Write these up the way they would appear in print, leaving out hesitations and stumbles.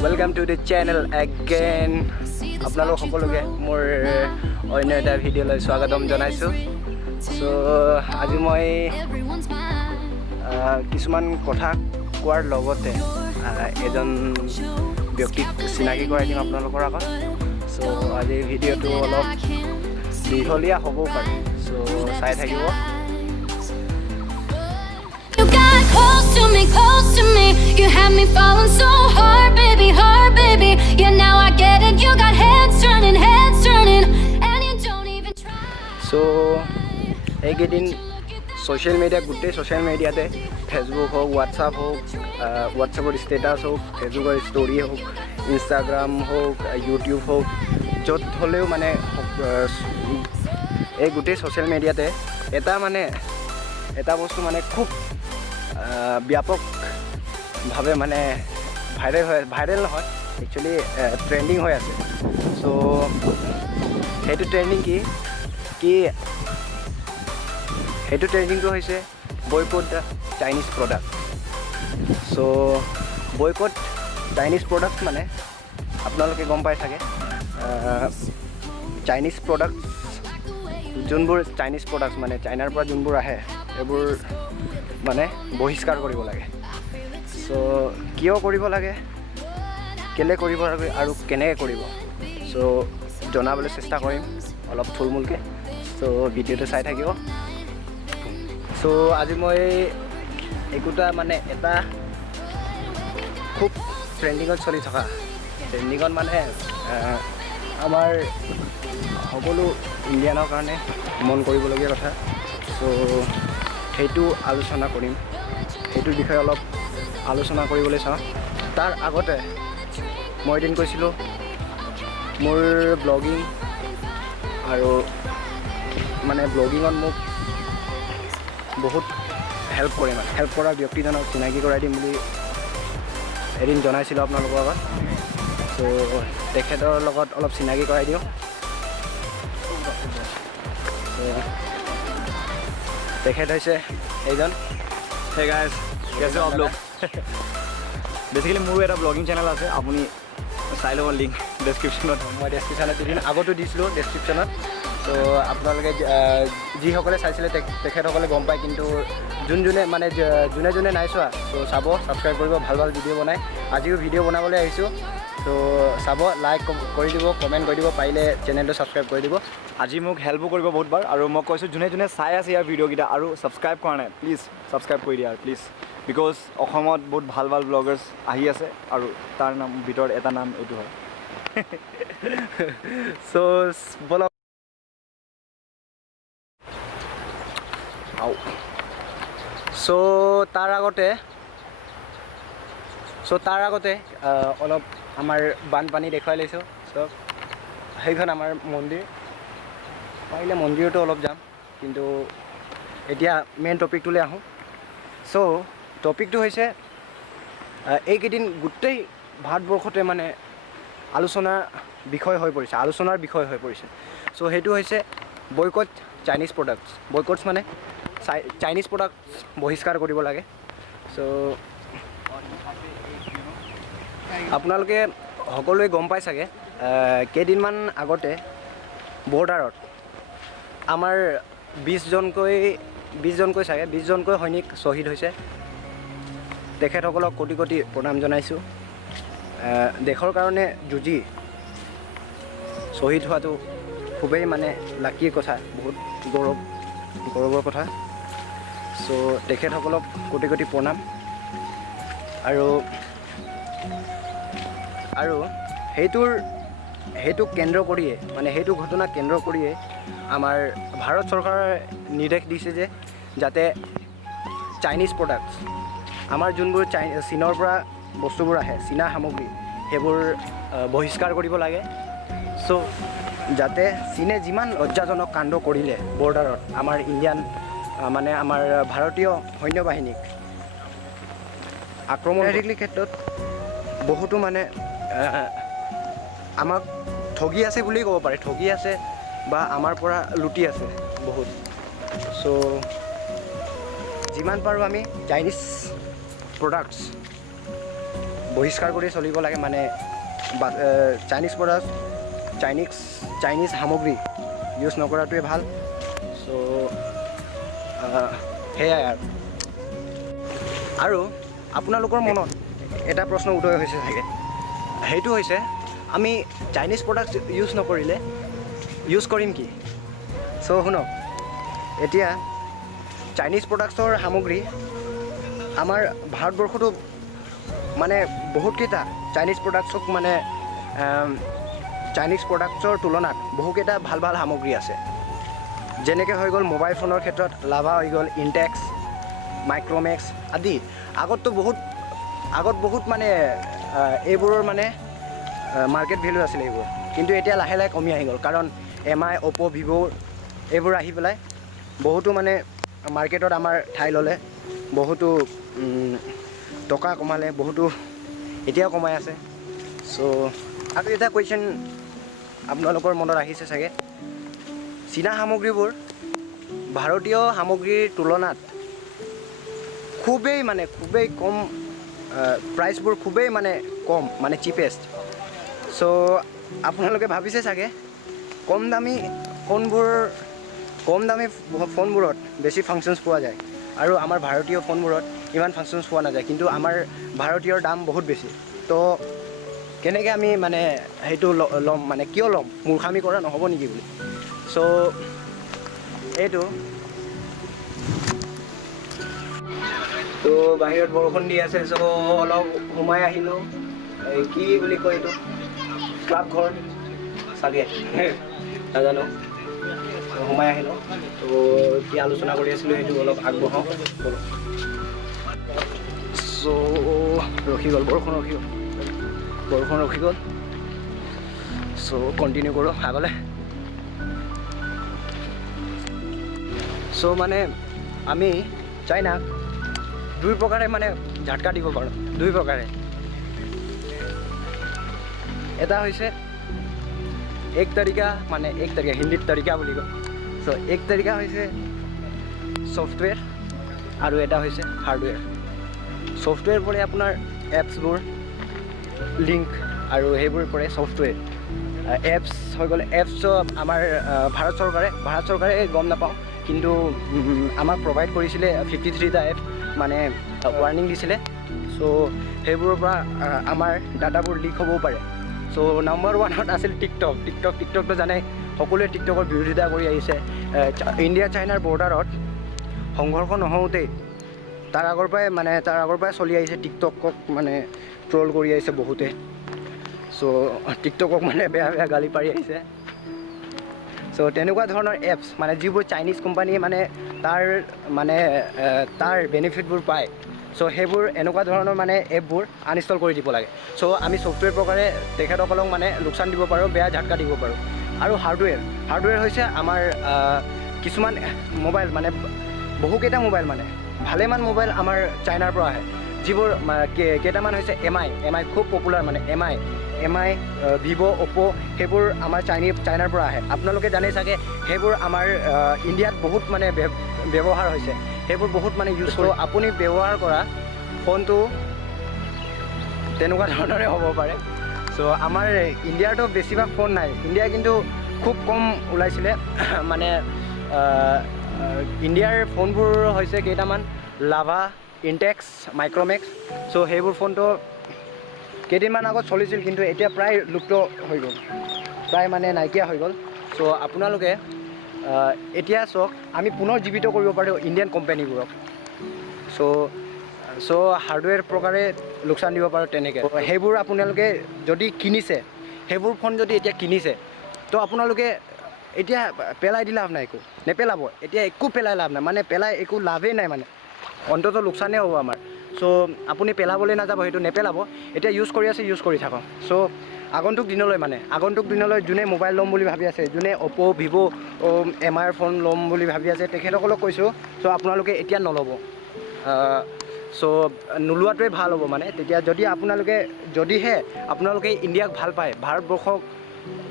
Welcome to the channel again. আপোনালোক সকলোকে মোৰ অন্য এটা ভিডিঅ'লৈ স্বাগতম জনাইছো। সো আজি মই কিছুমান কথা কোৱাৰ লগতে এজন ব্যক্তিক চিনাকি কৰাই দিম আপোনালোকৰ আগত। সো আজি ভিডিঅ'টো অলপ দীঘলীয়া হ'ব পাৰে, সো চাই থাকিব। Close to me, you had me falling so hard, baby, yeah, now I get it, you got heads turning, and you don't even try. So, এইকেইদিন social media, গোটেই social mediaতে Facebook হোক, WhatsApp হোক, WhatsAppৰ status হোক, ফেচবুকৰ story হোক, Instagram হোক, YouTube হোক, য'ত হ'লেও মানে এই গোটেই social mediaতে এটা বস্তু মানে খুব ব্যাপকভাৱে মানে ভাইৰেল নহয়, একচুৱেলি ট্ৰেণ্ডিং হৈ আছে। চ' সেইটো ট্ৰেণ্ডিং সেইটো ট্ৰেণ্ডিংটো হৈছে বয়কট চাইনিজ প্ৰডাক্ট। চ' বয়কট চাইনিজ প্ৰডাক্ট মানে আপোনালোকে গম পাই থাকে, চাইনিজ প্ৰডাক্ট যোনবোৰ চাইনিজ প্ৰডাক্ট মানে চাইনাৰ পৰা যোনবোৰ আহে এইবোৰ মানে বহিষ্কাৰ কৰিব লাগে। চ' কিয় কৰিব লাগে, কেলে কৰিব লাগে আৰু কেনেকৈ কৰিব, চ' জনাবলৈ চেষ্টা কৰিম অলপ থুলমূলকৈ। চ' ভিডিঅ'টো চাই থাকিব। চ' আজি মই একোটা মানে এটা খুব ট্ৰেণ্ডিঙত চলি থকা, ট্ৰেণ্ডিঙত মানে আমাৰ সকলো ইণ্ডিয়ানৰ কাৰণে মন কৰিবলগীয়া কথা। চ' সেইটো আলোচনা কৰিম, সেইটোৰ বিষয়ে অলপ আলোচনা কৰিবলৈ চাওঁ। তাৰ আগতে মই এদিন কৈছিলোঁ মোৰ ব্লগিং আৰু মানে ব্লগিঙত মোক বহুত হেল্প কৰা ব্যক্তিজনক চিনাকি কৰাই দিম বুলি এদিন জনাইছিলোঁ আপোনালোকৰ আগত। চ' তেখেতৰ লগত অলপ চিনাকি কৰাই দিওঁ। তেখেত হৈছে এইজন। हे गाइस, कैसे हो आप लोग? बेसिकली मोर এটা ব্লগিং চেনেল আছে, আপুনি চাই ল'ব, লিংক ডেছক্ৰিপশ্যনত। মই ডেছক্ৰিপশ্যনত এদিন আগতো দিছিলোঁ ডেছক্ৰিপশ্যনত। ত' আপোনালোকে যিসকলে চাইছিলে তেখেতসকলে গম পায়, কিন্তু যোনে নাই চোৱা ত' চাব, ছাবস্ক্ৰাইব কৰিব, ভাল ভিডিঅ' বনাই। আজিও ভিডিঅ' বনাবলৈ আহিছোঁ, ত' চাব, লাইক কৰি দিব, কমেণ্ট কৰি দিব, পাৰিলে চেনেলটো ছাবস্ক্ৰাইব কৰি দিব। আজি মোক হেল্পো কৰিব বহুতবাৰ, আৰু মই কৈছোঁ যোনে চাই আছে ইয়াৰ ভিডিঅ'কেইটা আৰু ছাবস্ক্ৰাইব কৰা নাই, প্লিজ ছাবস্ক্ৰাইব কৰি দিয়া প্লিজ, বিকজ অসমত বহুত ভাল ব্লগাৰ্ছ আহি আছে আৰু তাৰ ভিতৰত এটা নাম এইটো হয়। চ' ব'লক। চ' তাৰ আগতে অলপ আমাৰ বানপানী দেখুৱাই লৈছোঁ। চ' সেইখন আমাৰ মন্দিৰ, পাৰিলে মন্দিৰতো অলপ যাম, কিন্তু এতিয়া মেইন টপিকটোলৈ আহোঁ। চ' টপিকটো হৈছে এইকেইদিন গোটেই ভাৰতবৰ্ষতে মানে আলোচনাৰ বিষয় হৈ পৰিছে। চ' সেইটো হৈছে বয়কট চাইনিজ প্ৰডাক্টছ। বয়কটছ মানে চাইনিজ প্ৰডাক্ট বহিষ্কাৰ কৰিব লাগে। চ' আপোনালোকে সকলোৱে গম পাই চাগে, কেইদিনমান আগতে বৰ্ডাৰত আমাৰ 20জনকৈ সৈনিক শ্বহীদ হৈছে। তেখেতসকলক কোটি কোটি প্ৰণাম জনাইছোঁ। দেশৰ কাৰণে যুঁজি শ্বহীদ হোৱাটো খুবেই মানে লাকিৰ কথা, বহুত গৌৰৱৰ কথা। চ' তেখেতসকলক কোটি কোটি প্ৰণাম। আৰু সেইটো কেন্দ্ৰ কৰিয়ে, মানে সেইটো ঘটনা কেন্দ্ৰ কৰিয়ে আমাৰ ভাৰত চৰকাৰে নিৰ্দেশ দিছে যে যাতে চাইনিজ প্ৰডাক্টছ, আমাৰ যোনবোৰ চীনৰ পৰা বস্তুবোৰ আহে, চীনা সামগ্ৰী, সেইবোৰ বহিষ্কাৰ কৰিব লাগে। চ' যাতে চীনে যিমান লজ্জাজনক কাণ্ড কৰিলে বৰ্ডাৰত আমাৰ মানে আমাৰ ভাৰতীয় সৈন্য বাহিনীক আক্ৰমণকাৰীৰ ক্ষেত্ৰত বহুতো মানে আমাক ঠগি আছে বুলি ক'ব পাৰে, ঠগি আছে বা আমাৰ পৰা লুটি আছে বহুত। চ' যিমান পাৰোঁ আমি চাইনিজ প্ৰডাক্টছ বহিষ্কাৰ কৰি চলিব লাগে মানে চাইনিজ প্ৰডাক্ট চাইনিজ সামগ্ৰী ইউজ নকৰাটোৱে ভাল চ' সেয়াই আৰু আপোনালোকৰ মনত এটা প্ৰশ্ন উদয় হৈছে চাগে সেইটো হৈছে আমি চাইনিজ প্ৰডাক্ট ইউজ নকৰিলে ইউজ কৰিম কি চ' শুনক এতিয়া চাইনিজ প্ৰডাক্টছৰ সামগ্ৰী আমাৰ ভাৰতবৰ্ষতো মানে বহুতকেইটা চাইনিজ প্ৰডাক্টছক মানে চাইনিজ প্ৰডাক্টছৰ তুলনাত বহুকেইটা ভাল ভাল সামগ্ৰী আছে যেনেকৈ হৈ গ'ল মোবাইল ফোনৰ ক্ষেত্ৰত লাভা হৈ গ'ল ইনটেক্স মাইক্ৰ'মেক্স আদি আগত বহুত মানে এইবোৰৰ মানে মাৰ্কেট ভেলু আছিলে এইবোৰ কিন্তু এতিয়া লাহে লাহে কমি আহি গ'ল কাৰণ MI অ'প' ভিভ' এইবোৰ আহি পেলাই বহুতো মানে মাৰ্কেটত আমাৰ ঠাই ল'লে বহুতো টকা কমালে বহুতো এতিয়াও কমাই আছে চ' আৰু এটা কুৱেশ্যন আপোনালোকৰ মনত আহিছে চাগে চীনা সামগ্ৰীবোৰ ভাৰতীয় সামগ্ৰীৰ তুলনাত খুবেই কম প্ৰাইচবোৰ খুবেই মানে কম মানে চিপেষ্ট চ' আপোনালোকে ভাবিছে চাগে কম দামী ফোনবোৰত বেছি ফাংচনছ পোৱা যায় আৰু আমাৰ ভাৰতীয় ফোনবোৰত ইমান ফাংচনছ পোৱা নাযায় কিন্তু আমাৰ ভাৰতীয়ৰ দাম বহুত বেছি তো কেনেকৈ আমি মানে সেইটো ল'ম মানে কিয় ল'ম মূৰ্খামি কৰা নহ'ব নেকি বুলি চ' এইটো তো বাহিৰত বৰষুণ দি আছে চ' অলপ সোমাই আহিলোঁ এই কি বুলি কয় এইটো ক্লাব ঘৰ চাগে নাজানো সোমাই আহিলোঁ তো কি আলোচনা কৰি আছিলোঁ সেইটো অলপ আগবঢ়াওঁ চ' ৰখি গ'ল বৰষুণ ৰখি গ'ল চ' কণ্টিনিউ কৰোঁ আগলৈ চ' মানে আমি চাইনাক দুই প্ৰকাৰে মানে ঝাটকা দিব পাৰোঁ দুই প্ৰকাৰে এটা হৈছে এক তাৰিকা হিন্দীত তাৰিকা বুলি কয় চ' এক তাৰিকা হৈছে ছফ্টৱেৰ আৰু এটা হৈছে হাৰ্ডৱেৰ ছফ্টৱেৰ পৰে আপোনাৰ এপছবোৰ লিংক আৰু সেইবোৰ পৰে ছফ্টৱেৰ এপছ হৈ গ'লে এপছটো আমাৰ ভাৰত চৰকাৰে গম নাপাওঁ কিন্তু আমাক প্ৰভাইড কৰিছিলে 53টা এপ মানে ৱাৰ্ণিং দিছিলে চ' সেইবোৰৰ পৰা আমাৰ ডাটাবোৰ লিক হ'বও পাৰে চ' নম্বৰ 1ত আছিল টিকটকটো জানে সকলোৱে টিকটকৰ বিৰোধিতা কৰি আহিছে ইণ্ডিয়া চাইনাৰ বৰ্ডাৰত সংঘৰ্ষ নহওঁতেই তাৰ আগৰ পৰাই চলি আহিছে টিকটকক মানে ট্ৰল কৰি আহিছে বহুতে চ' টিকটকক মানে বেয়া গালি পাৰি আহিছে চ' তেনেকুৱা ধৰণৰ এপছ মানে যিবোৰ চাইনিজ কোম্পানীয়ে মানে তাৰ বেনিফিটবোৰ পায় চ' সেইবোৰ এনেকুৱা ধৰণৰ মানে এপবোৰ আনইনষ্টল কৰি দিব লাগে চ' আমি ছফ্টৱেৰ প্ৰকাৰে তেখেতসকলক মানে লোকচান দিব পাৰোঁ বেয়া ঝাটকা দিব পাৰোঁ আৰু হাৰ্ডৱেৰ হৈছে আমাৰ কিছুমান মোবাইল মানে বহুকেইটা মোবাইল মানে ভালেমান মোবাইল আমাৰ চাইনাৰ পৰা আহে যিবোৰ কেইটামান হৈছে MI খুব পপুলাৰ মানে MI ভিভ' অ'প' সেইবোৰ আমাৰ চাইনাৰ পৰা আহে আপোনালোকে জানে চাগে সেইবোৰ আমাৰ ইণ্ডিয়াত বহুত মানে ব্যৱহাৰ হৈছে সেইবোৰ বহুত মানে ইউজ কৰোঁ আপুনি ব্যৱহাৰ কৰা ফোনটো তেনেকুৱা ধৰণৰে হ'ব পাৰে চ' আমাৰ ইণ্ডিয়াৰতো বেছিভাগ ফোন নাই ইণ্ডিয়া কিন্তু খুব কম ওলাইছিলে মানে ইণ্ডিয়াৰ ফোনবোৰ হৈছে কেইটামান লাভা ইনটেক্স মাইক্ৰ'মেক্স চ' সেইবোৰ ফোনটো কেইদিনমান আগত চলিছিল কিন্তু এতিয়া প্ৰায় লুপ্ত হৈ গ'ল প্ৰায় মানে নাইকিয়া হৈ গ'ল চ' আপোনালোকে এতিয়া চাওক আমি পুনৰ জীৱিত কৰিব পাৰোঁ ইণ্ডিয়ান কোম্পানীবোৰক চ' হাৰ্ডৱেৰ প্ৰকাৰে লোকচান দিব পাৰোঁ তেনেকৈ সেইবোৰ আপোনালোকে যদি কিনিছে সেইবোৰ ফোন যদি এতিয়া কিনিছে তো আপোনালোকে এতিয়া পেলাই দি লাভ নাই একো নেপেলাব এতিয়া একো পেলাই লাভ নাই মানে পেলাই একো লাভেই নাই মানে অন্ততঃ লোকচানেই হ'ব আমাৰ চ' আপুনি পেলাবলৈ নাযাব সেইটো নেপেলাব এতিয়া ইউজ কৰি আছে ইউজ কৰি থাকক চ' আগন্তুক দিনলৈ যোনে মোবাইল ল'ম বুলি ভাবি আছে যোনে অ'প' ভিভ' MI ফোন ল'ম বুলি ভাবি আছে তেখেতসকলক কৈছোঁ চ' আপোনালোকে এতিয়া নল'ব চ' নোলোৱাটোৱে ভাল হ'ব মানে তেতিয়া যদিহে আপোনালোকে ইণ্ডিয়াক ভাল পায় ভাৰতবৰ্ষক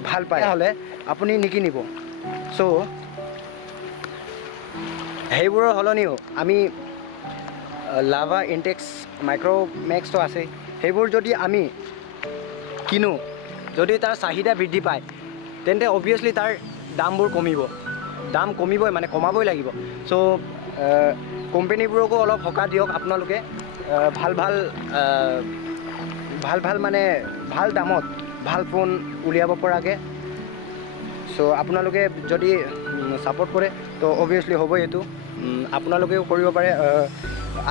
ভাল পায় তেতিয়াহ'লে আপুনি নিকিনিব চ' সেইবোৰৰ সলনিও আমি লাভা ইনটেক্স মাইক্ৰ'মেক্সটো আছে সেইবোৰ যদি আমি কিনো, যদি তাৰ চাহিদা বৃদ্ধি পায় তেন্তে অবভিয়াছলি তাৰ দামবোৰ কমিব, দাম কমিবই মানে কমাবই লাগিব। চ' কোম্পেনীবোৰকো অলপ সকাহ দিয়ক আপোনালোকে, ভাল মানে ভাল দামত ভাল ফোন উলিয়াব পৰাকৈ। চ' আপোনালোকে যদি ছাপোৰ্ট কৰে তো অবভিয়াছলি হ'বই এইটো, আপোনালোকেও কৰিব পাৰে।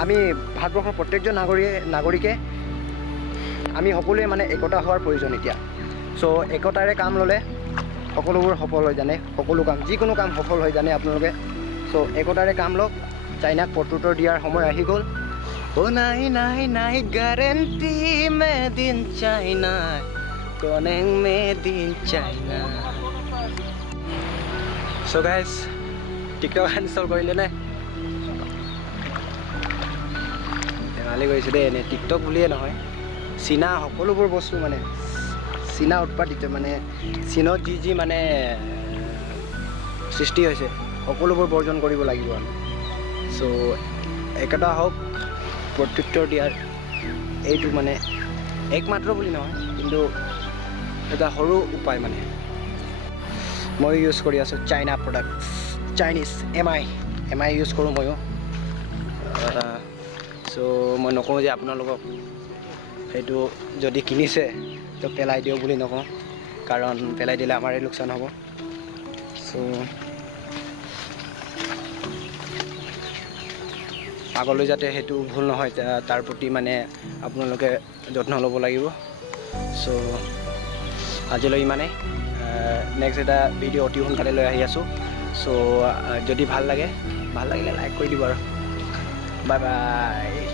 আমি ভাৰতবৰ্ষৰ প্ৰত্যেকজন নাগৰিকে আমি সকলোৱে মানে একতা হোৱাৰ প্ৰয়োজন এতিয়া। চ' একতাৰে কাম ল'লে সকলোবোৰ সফল হৈ জানে, সকলো কাম যিকোনো কাম সফল হৈ জানে আপোনালোকে। চ' একতাৰে কাম লওক, চাইনাক প্ৰত্যুত্তৰ দিয়াৰ সময় আহি গ'ল। অ' নাই গাৰেণ্টি মেড ইন চাইনা, কনেং মেড ইন চাইনা। চ' গাইজ টিকটক ইনষ্টল কৰিলে নে? ধেমালি কৰিছোঁ দেই, এনেই টিকটক বুলিয়ে নহয়, চীনা সকলোবোৰ বস্তু মানে চীনা উৎপাদিত, মানে চীনত যি মানে সৃষ্টি হৈছে সকলোবোৰ বৰ্জন কৰিব লাগিব আমি। চ' একতা হওক, প্ৰত্যুত্তৰ দিয়াৰ এইটো মানে একমাত্ৰ বুলি নহয় কিন্তু এটা সৰু উপায়। মানে মই ইউজ কৰি আছোঁ চাইনা প্ৰডাক্ট, চাইনিজ এম আই ইউজ কৰোঁ ময়ো। চ' মই নকওঁ যে আপোনালোকক সেইটো যদি কিনিছে তো পেলাই দিওঁ বুলি নকওঁ, কাৰণ পেলাই দিলে আমাৰে লোকচান হ'ব। চ' আগলৈ যাতে সেইটো ভুল নহয় তাৰ প্ৰতি মানে আপোনালোকে যত্ন ল'ব লাগিব। চ' আজিলৈ ইমানেই, নেক্সট এটা ভিডিঅ' অতি সোনকালে লৈ আহি আছোঁ। চ' যদি ভাল লাগিলে লাইক কৰি দিব আৰু। Bye bye.